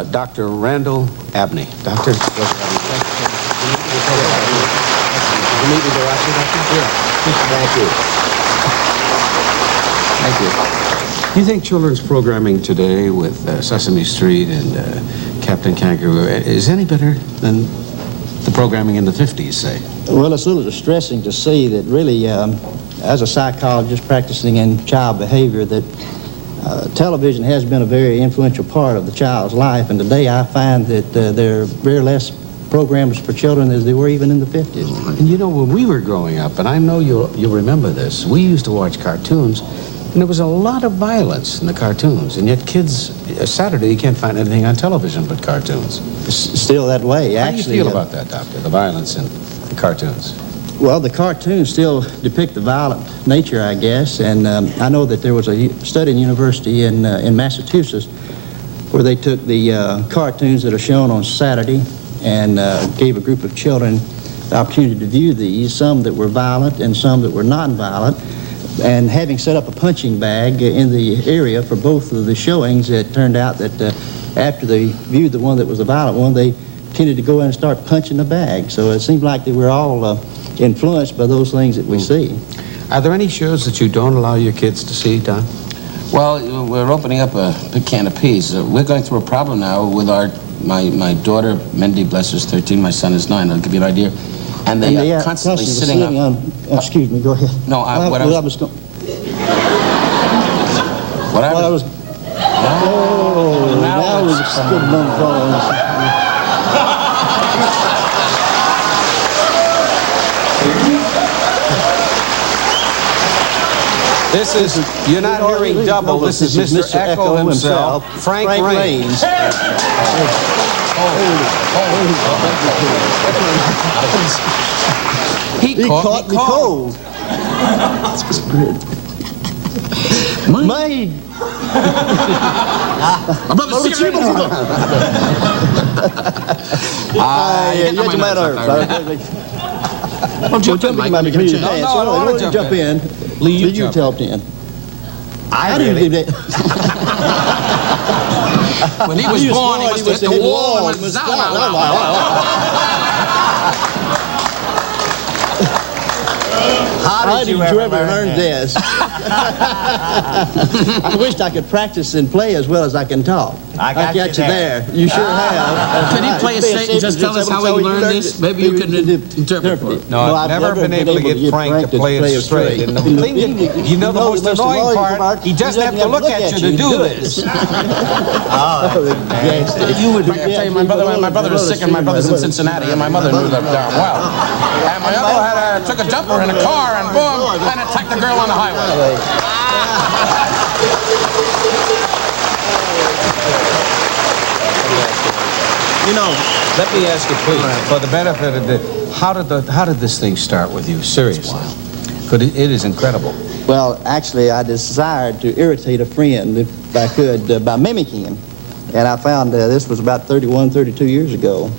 Dr. Randall Abney. Doctor, thank you. Do you think children's programming today with Sesame Street and Captain Kangaroo is any better than the programming in the 50s, say? Well, it's a little distressing to see that really, as a psychologist practicing in child behavior, that television has been a very influential part of the child's life, and today I find that there are very less programs for children as they were even in the 50s. And you know, when we were growing up, and I know you'll remember this, we used to watch cartoons, and there was a lot of violence in the cartoons, and yet kids, Saturday, you can't find anything on television but cartoons. It's still that way, How actually. do you feel about that, Doctor, the violence in the cartoons? Well, the cartoons still depict the violent nature, I guess, and I know that there was a study in university in Massachusetts where they took the cartoons that are shown on Saturday and gave a group of children the opportunity to view these, some that were violent and some that were non-violent, and having set up a punching bag in the area for both of the showings, it turned out that after they viewed the one that was the violent one, they tended to go in and start punching the bag. So it seemed like they were all influenced by those things that we see. Are there any shows that you don't allow your kids to see, Don? Well, we're opening up a big can of peas. We're going through a problem now with my daughter, Mindy, bless her, is 13, my son is 9. I'll give you an idea. And they are constantly sitting on... Excuse me, go ahead. No, what I was... Oh, now we're skidding on phones. This is, you're not hearing double, this is Mr. Echo himself, Frank Raines. He caught me cold. Made. My brother's secret. You're my nerves. Don't jump in, Mike. No, I don't want to jump in. Lee, you tell 10. I didn't believe that. When he was born, he must have hit the wall and was How did you ever learn this? I wished I could practice and play as well as I can talk. I got you there. You sure have. Could he play a state and just tell us how he learned this? Maybe you could interpret for it. No, I've never been able to get Frank to play it straight. And the thing that, you know, the most annoying part, he doesn't have to look at you to do this. You would tell you, my brother is sick, and my brother's in Cincinnati, and my mother knew that darn well. And my uncle took a jumper in a car and boom, and attacked the girl on the highway. You know, let me ask you, please, for the benefit of the, how did this thing start with you? Seriously, it is incredible. Well, actually, I desired to irritate a friend, if I could, by mimicking him. And I found this was about 31, 32 years ago,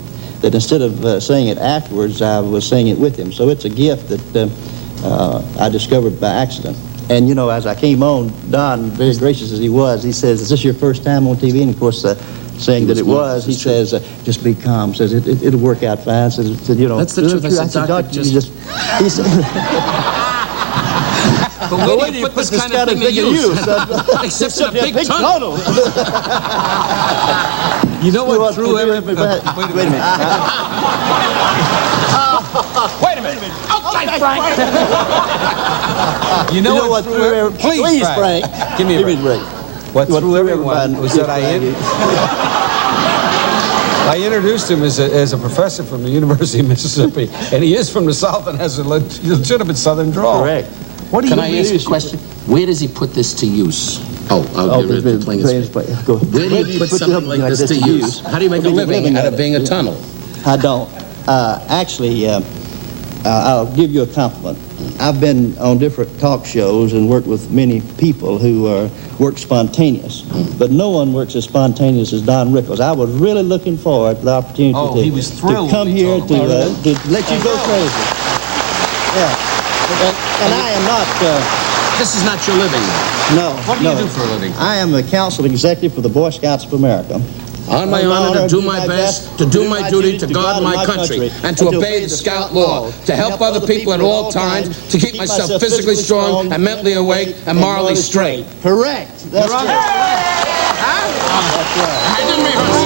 that instead of saying it afterwards, I was saying it with him. So it's a gift that I discovered by accident. And, you know, as I came on, Don, very gracious as he was, he says, "Is this your first time on TV?" And, of course, saying that it was, he says, "Just be calm." Says, it'll work out fine. Says, you know. That's the truth. I said, Doctor, he said, but where do you put this kind of thing to use? Except in a big tunnel. You know what threw everybody... Wait a minute. Wait a minute. Okay, Frank. You know what threw everybody... Please, Frank. Give me a break. What threw everyone was that I introduced him as a professor from the University of Mississippi, and he is from the South and has a legitimate Southern drawl. Correct. Can I ask a question? Where does he put this to use? I'll get rid of playing his play. Where do you put something like this to use? How do you make a living out of being a tunnel? I don't. Actually, I'll give you a compliment. I've been on different talk shows and worked with many people who work spontaneous, but no one works as spontaneous as Don Rickles. I was really looking forward to the opportunity he was thrilled to come here to let you go crazy. Yeah, and I am not... This is not your living. No. What do you do for a living? I am the council executive for the Boy Scouts of America. On my honor to do my best, to do my duty to God and my country, and to obey the Scout law, to help other people at all times, to keep myself physically strong and mentally awake and morally straight. Correct. That's right. That's right. I didn't rehearse.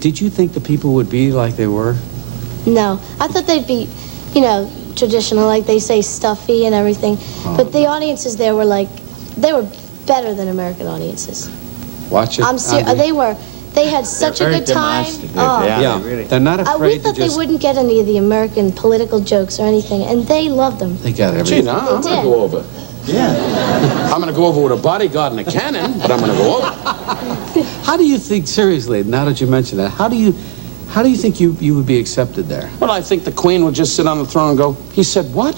Did you think the people would be like they were? No, I thought they'd be, you know, traditional, like they say, stuffy and everything. But the audiences there were like, they were better than American audiences. Watch it. I'm serious. They had such a good time. Oh. Yeah, they're not We afraid to thought just... they wouldn't get any of the American political jokes or anything, and they loved them. They got everything. Gee, now I'm going to go over. Yeah. I'm going to go over with a bodyguard and a cannon, but I'm going to go over. How do you think, seriously, now that you mention that, how do you think you would be accepted there? Well, I think the Queen would just sit on the throne and go, he said what?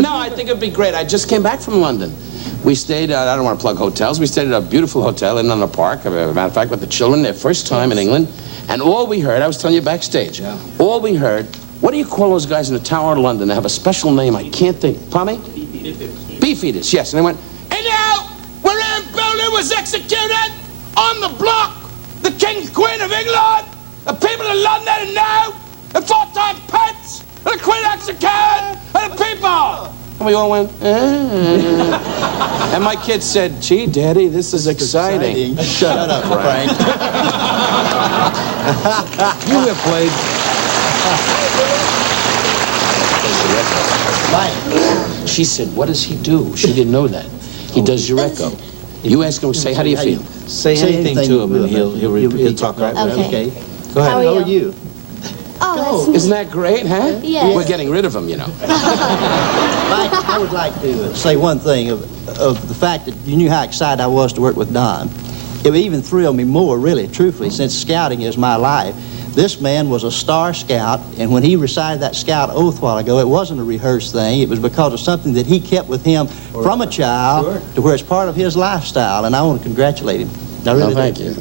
No, I think it'd be great. I just came back from London. We stayed, I don't want to plug hotels, we stayed at a beautiful hotel in the park, as a matter of fact, with the children, their first time in England. And all we heard, I was telling you backstage, all we heard, what do you call those guys in the Tower of London? They have a special name, I can't think. Pardon me? Beef eaters, yes. And they went, and now, when Anne Boleyn was executed on the block, the King and Queen of England, the people of London know, the 4-time pence, the Queen executed, and the people. And we all went, And my kid said, gee, Daddy, this is exciting. Shut up, Frank. You have played... Mike. She said, what does he do? She didn't know that. He does your echo. You ask him, say, how do you feel? Say anything to him, and he'll talk right back. Okay. Go ahead. How are you? Oh, that's neat. Isn't that great, huh? Yes. We're getting rid of him, you know. Mike, I would like to say one thing of the fact that you knew how excited I was to work with Don. It would even thrill me more, really, truthfully, since scouting is my life. This man was a star scout, and when he recited that scout oath a while ago, it wasn't a rehearsed thing. It was because of something that he kept with him from a child to where it's part of his lifestyle, and I want to congratulate him. I really do. Thank you.